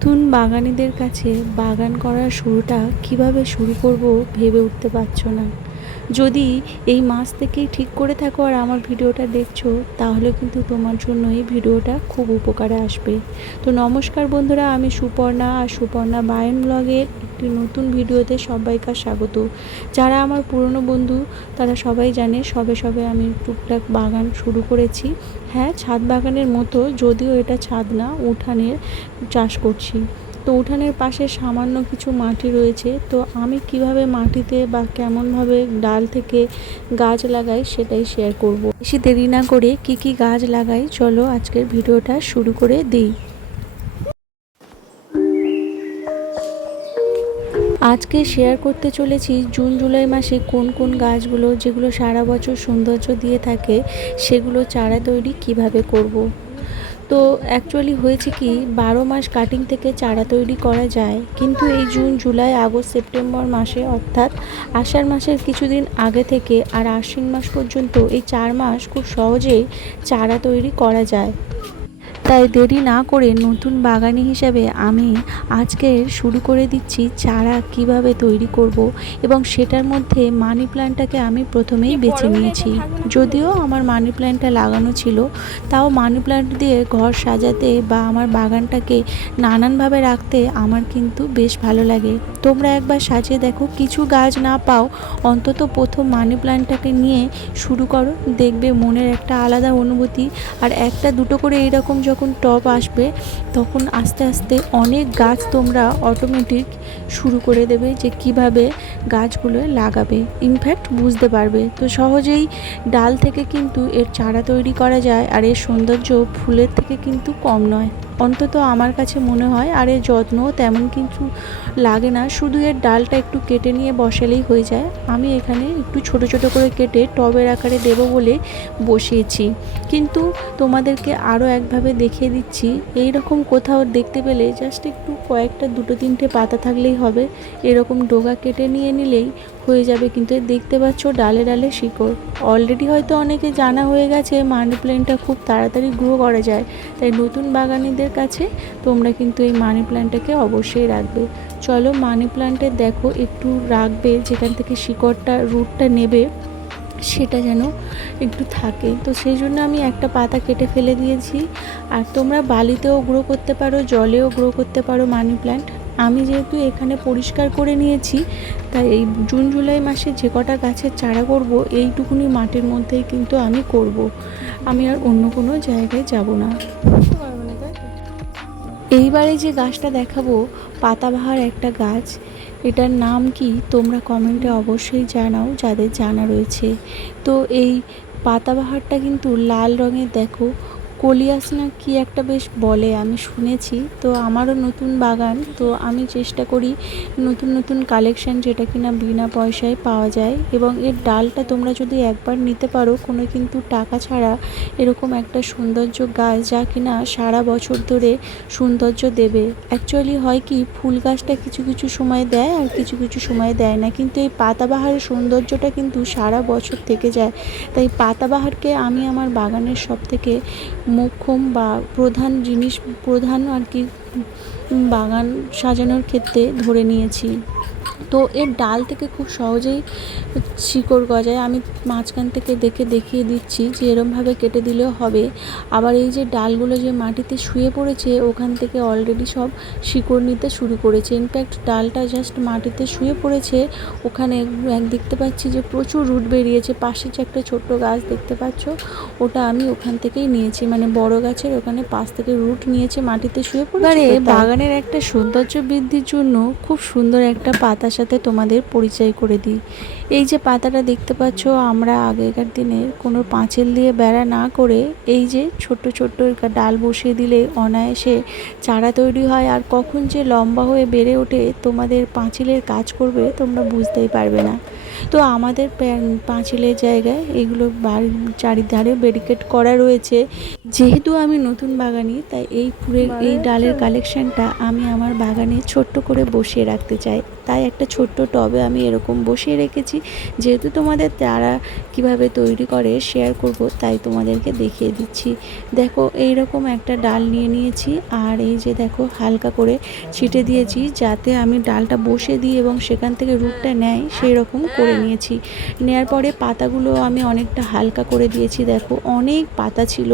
নতুন বাগানিদের কাছে বাগান করার শুরুটা কীভাবে শুরু করব ভেবে উঠতে পারছ না। যদি এই মাস থেকেই ঠিক করে থাকো আর আমার ভিডিওটা দেখছ, তাহলে কিন্তু তোমার জন্য এই ভিডিওটা খুব উপকারে আসবে। তো নমস্কার বন্ধুরা, আমি সুপর্ণা আর সুপর্ণা বায়ন ব্লগের একটি নতুন ভিডিওতে সবাইকার স্বাগত। যারা আমার পুরনো বন্ধু, তারা সবাই জানে সবে সবে আমি টুকটাক বাগান শুরু করেছি। হ্যাঁ ছাদ বাগানের মতো যদিও এটা ছাদ না, উঠানের চাষ করছি। তো উঠানের পাশে সামান্য কিছু মাটি রয়েছে, তো আমি কীভাবে মাটিতে বা কেমনভাবে ডাল থেকে গাছ লাগাই সেটাই শেয়ার করব বেশি দেরি না করে কি কি গাছ লাগাই, চলো আজকের ভিডিওটা শুরু করে দিই আজকে শেয়ার করতে চলেছি জুন, জুলাই মাসে কোন কোন গাছগুলো যেগুলো সারা বছর সৌন্দর্য দিয়ে থাকে, সেগুলো চারা তৈরি কীভাবে করব। তো অ্যাকচুয়ালি হয়েছে কি, বারো মাস কাটিং থেকে চারা তৈরি করা যায়, কিন্তু এই জুন জুলাই আগস্ট সেপ্টেম্বর মাসে অর্থাৎ আষাঢ় মাসের কিছুদিন আগে থেকে আর আশ্বিন মাস পর্যন্ত এই চার মাস খুব সহজেই চারা তৈরি করা যায়। তাই দেরি না করে নতুন বাগানি হিসাবে আমি আজকে শুরু করে দিচ্ছি চারা কীভাবে তৈরি করব এবং সেটার মধ্যে মানি প্ল্যান্টটাকে আমি প্রথমেই বেছে নিয়েছি। যদিও আমার মানি প্ল্যান্টটা লাগানো ছিল তাও মানি প্ল্যান্ট দিয়ে ঘর সাজাতে বা আমার বাগানটাকে নানানভাবে রাখতে আমার কিন্তু বেশ ভালো লাগে। তোমরা একবার সাজিয়ে দেখো কিছু গাছ না পাও অন্তত প্রথম মানি প্ল্যান্টটাকে নিয়ে শুরু করো দেখবে মনের একটা আলাদা অনুভূতি। আর একটা দুটো করে এইরকম যখন টপ আসবে, তখন আস্তে আস্তে অনেক গাছ তোমরা অটোমেটিক শুরু করে দেবে যে কীভাবে গাছগুলো লাগাবে। ইনফ্যাক্ট বুঝতে পারবে। তো সহজেই ডাল থেকে কিন্তু এর চারা তৈরি করা যায় আর এর সৌন্দর্য ফুলের থেকে কিন্তু কম নয়। অন্তত আমার কাছে মনে হয় আর এর যত্নও তেমন কিছু লাগে না, শুধু এর ডালটা একটু কেটে নিয়ে বসালেই হয়ে যায়। আমি এখানে একটু ছোট ছোট করে কেটে টবের আকারে দেবো বলে বসিয়েছি। কিন্তু তোমাদেরকে আরও একভাবে দেখিয়ে দিচ্ছি এই রকম কোথাও দেখতে পেলে জাস্ট একটু কয়েকটা দুটো তিনটে পাতা থাকলেই হবে। এরকম ডোগা কেটে নিয়ে নিলেই হয়ে যাবে, কিন্তু দেখতে পাচ্ছ ডালে ডালে শিকড়। অলরেডি হয়তো অনেকে জানা হয়ে গেছে মানি প্ল্যান্টটা খুব তাড়াতাড়ি গ্রো করা যায়। তাই নতুন বাগানিদের কাছে তোমরা কিন্তু এই মানি প্ল্যান্টটাকে অবশ্যই রাখবে। চলো মানি প্ল্যান্টের দেখো একটু রাখবে, যেখান থেকে শিকড়টা, রুটটা নেবে, সেটা যেন একটু থাকে। তো সেই জন্য আমি একটা পাতা কেটে ফেলে দিয়েছি। আর তোমরা বালিতেও গ্রো করতে পারো, জলেও গ্রো করতে পারো মানি প্ল্যান্ট আমি যেহেতু এখানে পরিষ্কার করে নিয়েছি, তাই এই জুন, জুলাই মাসে যে কটা গাছের চারা করব, এইটুকুনি মাটির মধ্যেই কিন্তু আমি করব। আমি আর অন্য কোনো জায়গায় যাব না। এইবারে যে গাছটা দেখাবো, পাতাবাহার একটা গাছ, এটার নাম কি তোমরা কমেন্টে অবশ্যই জানাও, যাদের জানা রয়েছে। তো এই পাতাবাহারটা কিন্তু লাল রঙের, দেখো কলিয়াস না কি একটা বেশ বলে, আমি শুনেছি। তো আমারও নতুন বাগান, তো আমি চেষ্টা করি নতুন নতুন কালেকশন যেটা কিনা বিনা পয়সায় পাওয়া যায়। এবং এর ডালটা তোমরা যদি একবার নিতে পারো, কোনো কিন্তু টাকা ছাড়া এরকম একটা সৌন্দর্য গাছ যা কিনা সারা বছর ধরে সৌন্দর্য দেবে। অ্যাকচুয়ালি হয় কি, ফুল গাছটা কিছু কিছু সময় দেয় আর কিছু কিছু সময় দেয় না। কিন্তু এই পাতাবাহারের সৌন্দর্যটা কিন্তু সারা বছর থেকে যায়। তাই পাতাবাহারকে আমি আমার বাগানের সব থেকে মোক্ষম বা প্রধান জিনিস প্রধান আর কি বাগান সাজানোর ক্ষেত্রে ধরে নিয়েছি। তো এর ডাল থেকে খুব সহজেই শিকড় গজায়। আমি মাঝখান থেকে দেখে দেখিয়ে দিচ্ছি যে এরমভাবে কেটে দিলেও হবে। আবার এই যে ডালগুলো যে মাটিতে শুয়ে পড়েছে ওখান থেকে অলরেডি সব শিকড় নিতে শুরু করেছে। ইনফ্যাক্ট ডালটা জাস্ট মাটিতে শুয়ে পড়েছে। ওখানে এক দেখতে পাচ্ছি যে প্রচুর রুট বেরিয়েছে। পাশে যে একটা ছোট্ট গাছ দেখতে পাচ্ছ ওটা আমি ওখান থেকেই নিয়েছি। মানে বড় গাছের ওখানে পাশ থেকে রুট নিয়েছে মাটিতে শুয়ে পড়েছে বাগানের একটা সৌন্দর্য বৃদ্ধির জন্য খুব সুন্দর একটা পাতার সাথে তোমাদের পরিচয় করে দিই। এই যে পাতাটা দেখতে পাচ্ছ আমরা আগেকার দিনে কোনো পাঁচিল দিয়ে বেড়া না করে এই যে ছোট্ট ছোট্ট ডাল বসিয়ে দিলে অনায়াসে চারা তৈরি হয় আর কখন যে লম্বা হয়ে বেড়ে ওঠে তোমাদের পাঁচিলের কাজ করবে তোমরা বুঝতেই পারবে না। তো আমাদের প্যান- পাঁচিলের জায়গায় এগুলো চারিধারে ব্যারিকেড করা রয়েছে। যেহেতু আমি নতুন বাগানি তাই এই ফুলের এই ডালের কালেকশনটা আমি আমার বাগানে ছোট্ট করে বসিয়ে রাখতে চাই। তাই একটা ছোট্ট টবে আমি এরকম বসিয়ে রেখেছি। যেহেতু তোমাদের তারা কীভাবে তৈরি করে শেয়ার করব, তাই তোমাদেরকে দেখিয়ে দিচ্ছি। দেখো এই রকম একটা ডাল নিয়ে নিয়েছি আর এই যে দেখো, হালকা করে ছিটে দিয়েছি যাতে আমি ডালটা বসে দিই এবং সেখান থেকে রুটটা নেয় সেই রকম করে নিয়েছি। নেয়ার পরে পাতাগুলো আমি অনেকটা হালকা করে দিয়েছি। দেখো, অনেক পাতা ছিল।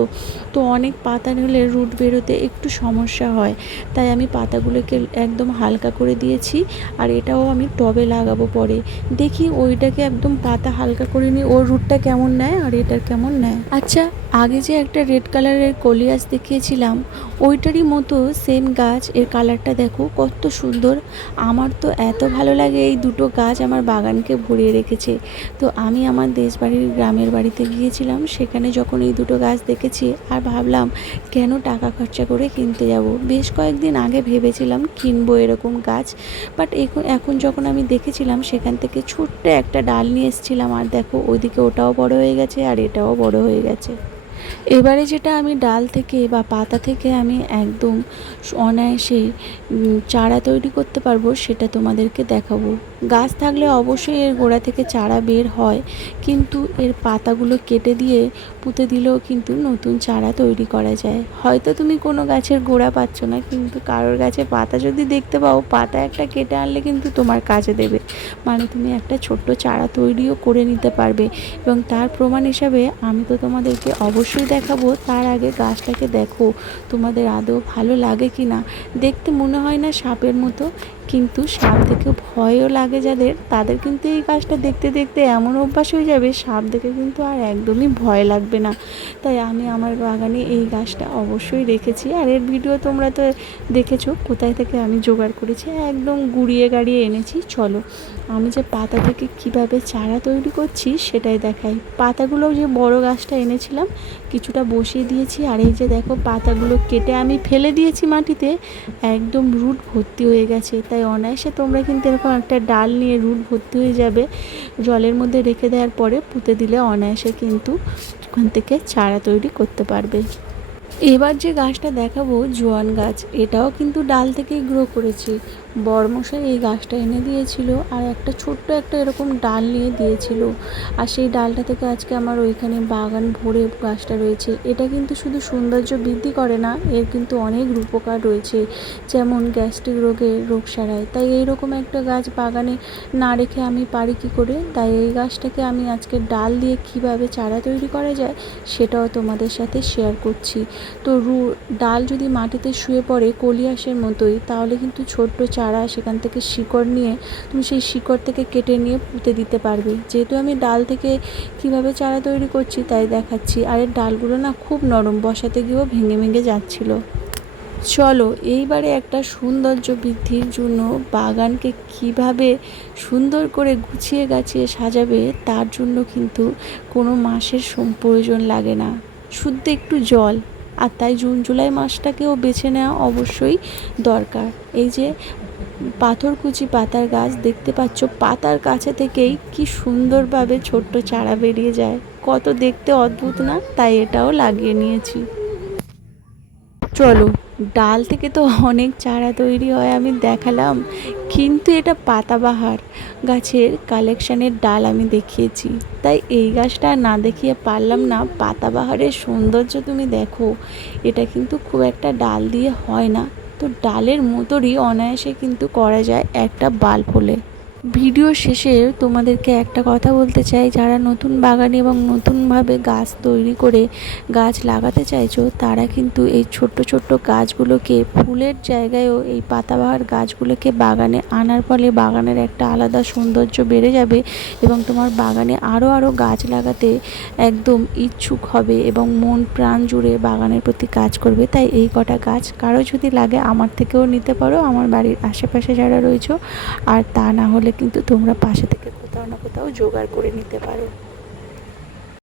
তো অনেক পাতা নিলে রুট বেরোতে একটু সমস্যা হয়। তাই আমি পাতাগুলোকে একদম হালকা করে দিয়েছি। আর এটাও আমি টবে লাগাবো পরে। দেখি ওইটাকে একদম পাতা হালকা করে নিই ওর রুটটা কেমন নেয় আর এটার কেমন নেয়। আচ্ছা আগে যে একটা রেড কালারের কলিয়াস দেখিয়েছিলাম, ওইটারই মতো সেম গাছ, এর কালারটা দেখো কত সুন্দর। আমার তো এত ভালো লাগে এই দুটো গাছ আমার বাগানকে ভরিয়ে রেখেছে। তো আমি আমার দেশ বাড়ির গ্রামের বাড়িতে গিয়েছিলাম, সেখানে যখন এই দুটো গাছ দেখেছি আর ভাবলাম, কেন টাকা খরচা করে কিনতে যাব? বেশ কয়েকদিন আগে ভেবেছিলাম কিনবো এরকম গাছ বাট এখন এখন যখন আমি দেখেছিলাম, সেখান থেকে ছোট্ট একটা ডাল নিয়ে এসেছিলাম। আর দেখো, ওইদিকে ওটাও বড় হয়ে গেছে, আর এটাও বড় হয়ে গেছে। এবারে যেটা আমি ডাল থেকে বা পাতা থেকে আমি একদম অনায়াসে চারা তৈরি করতে পারব, সেটা তোমাদেরকে দেখাবো। গাছ থাকলে অবশ্যই এর গোড়া থেকে চারা বের হয়, কিন্তু এর পাতাগুলো কেটে দিয়ে পুঁতে দিলেও কিন্তু নতুন চারা তৈরি করা যায়। হয়তো তুমি কোনো গাছের গোড়া পাচ্ছ না, কিন্তু কারোর গাছে পাতা যদি দেখতে পাও, পাতা একটা কেটে আনলে কিন্তু তোমার কাজে দেবে। মানে তুমি একটা ছোট্ট চারা তৈরিও করে নিতে পারবে। এবং তার প্রমাণ হিসাবে আমি তো তোমাদেরকে অবশ্যই দেখাবো, তার আগে গাছটাকে দেখো, তোমাদের আদৌ ভালো লাগে কি না দেখতে মনে হয় না সাপের মতো কিন্তু সাপ দেখে ভয়ও লাগে যাদের, তাদের কিন্তু এই গাছটা দেখতে দেখতে এমন অভ্যাস হয়ে যাবে, সাপ দেখে কিন্তু আর একদমই ভয় লাগবে না। তাই আমি আমার বাগানে এই গাছটা অবশ্যই রেখেছি। আর এর ভিডিও তোমরা তো দেখেছ, কোথায় থেকে আমি জোগাড় করেছি, একদম গুড়িয়ে গাড়িয়ে এনেছি। চলো, আমি যে পাতা থেকে কীভাবে চারা তৈরি করছি সেটাই দেখাই। পাতাগুলো যে বড় গাছটা এনেছিলাম, কিছুটা বসিয়ে দিয়েছি। আর এই যে দেখো, পাতাগুলো কেটে আমি ফেলে দিয়েছি মাটিতে, একদম রুট ভর্তি হয়ে গেছে। তাই অনায়াসে তোমরা কিন্তু এরকম একটা ডাল নিয়ে রুট ভর্তি হয়ে যাবে। জলের মধ্যে রেখে দেওয়ার পরে পুঁতে দিলে অনায়াসে কিন্তু ওখান থেকে চারা তৈরি করতে পারবে। এবার যে গাছটা দেখাবো জোয়ান গাছ, এটাও কিন্তু ডাল থেকেই গ্রো করেছি। বড়মশাই এই গাছটা এনে দিয়েছিল আর একটা ছোট্ট একটা এরকম ডাল নিয়ে দিয়েছিল। আর সেই ডালটা থেকে আজকে আমার ওইখানে বাগান ভরে গাছটা রয়েছে। এটা কিন্তু শুধু সৌন্দর্য বৃদ্ধি করে না, এর কিন্তু অনেক উপকার রয়েছে, যেমন গ্যাস্ট্রিক রোগে রোগ সারায়। তাই এইরকম একটা গাছ বাগানে না রেখে আমি পারি কী করে? তাই এই গাছটাকে আমি আজকে ডাল দিয়ে কীভাবে চারা তৈরি করা যায় সেটাও তোমাদের সাথে শেয়ার করছি। তো রু, ডাল যদি মাটিতে শুয়ে পড়ে কলিয়াসের মতোই, তাহলে কিন্তু ছোট্ট চারা সেখান থেকে শিকড় নিয়ে তুমি সেই শিকড় থেকে কেটে নিয়ে পুঁতে দিতে পারবে। যেহেতু আমি ডাল থেকে কীভাবে চারা তৈরি করছি তাই দেখাচ্ছি। আর এর ডালগুলো না খুব নরম, বসাতে গিয়েও ভেঙে ভেঙে যাচ্ছিল। চলো, এইবারে একটা সৌন্দর্য বৃদ্ধির জন্য বাগানকে কীভাবে সুন্দর করে গুছিয়ে গাছিয়ে সাজাবে তার জন্য কিন্তু কোনো মাসের প্রয়োজন লাগে না। শুদ্ধ একটু জল। আর তাই জুন, জুলাই মাসটাকেও বেছে নেওয়া অবশ্যই দরকার। এই যে পাথরকুচি পাতার গাছ দেখতে পাচ্ছ। পাতার কাছে থেকেই কি সুন্দরভাবে ছোট্ট চারা বেরিয়ে যায়। কত দেখতে অদ্ভুত না? তাই এটাও লাগিয়ে নিয়েছি। চলো, ডাল থেকে তো অনেক চারা তৈরি হয়, আমি দেখালাম। কিন্তু এটা পাতাবাহার। গাছের কালেকশানের ডাল আমি দেখিয়েছি। তাই এই গাছটা না দেখিয়ে পারলাম না, পাতাবাহারের সৌন্দর্য তুমি দেখো। এটা কিন্তু খুব একটা ডাল দিয়ে হয় না। তো ডালের মতোরই অনায়াসে কিন্তু করা যায় একটা বাল্ব হলে ভিডিও শেষে তোমাদেরকে একটা কথা বলতে চাই, যারা নতুন বাগানে এবং নতুনভাবে গাছ তৈরি করে গাছ লাগাতে চাইছো, তারা কিন্তু এই ছোট্ট ছোট্ট গাছগুলোকে ফুলের জায়গায়ও এই পাতাবাহার গাছগুলোকে বাগানে আনার ফলে বাগানের একটা আলাদা সৌন্দর্য বেড়ে যাবে এবং তোমার বাগানে আরও আরও গাছ লাগাতে একদম ইচ্ছুক হবে এবং মন প্রাণ জুড়ে বাগানের প্রতি কাজ করবে। তাই এই কটা গাছ কারও যদি লাগে আমার থেকেও নিতে পারো, আমার বাড়ির আশেপাশে যারা রয়েছে। আর তা না হলে কিন্তু তোমরা পাশে থেকে কোথাও না কোথাও জোগাড় করে নিতে পারো।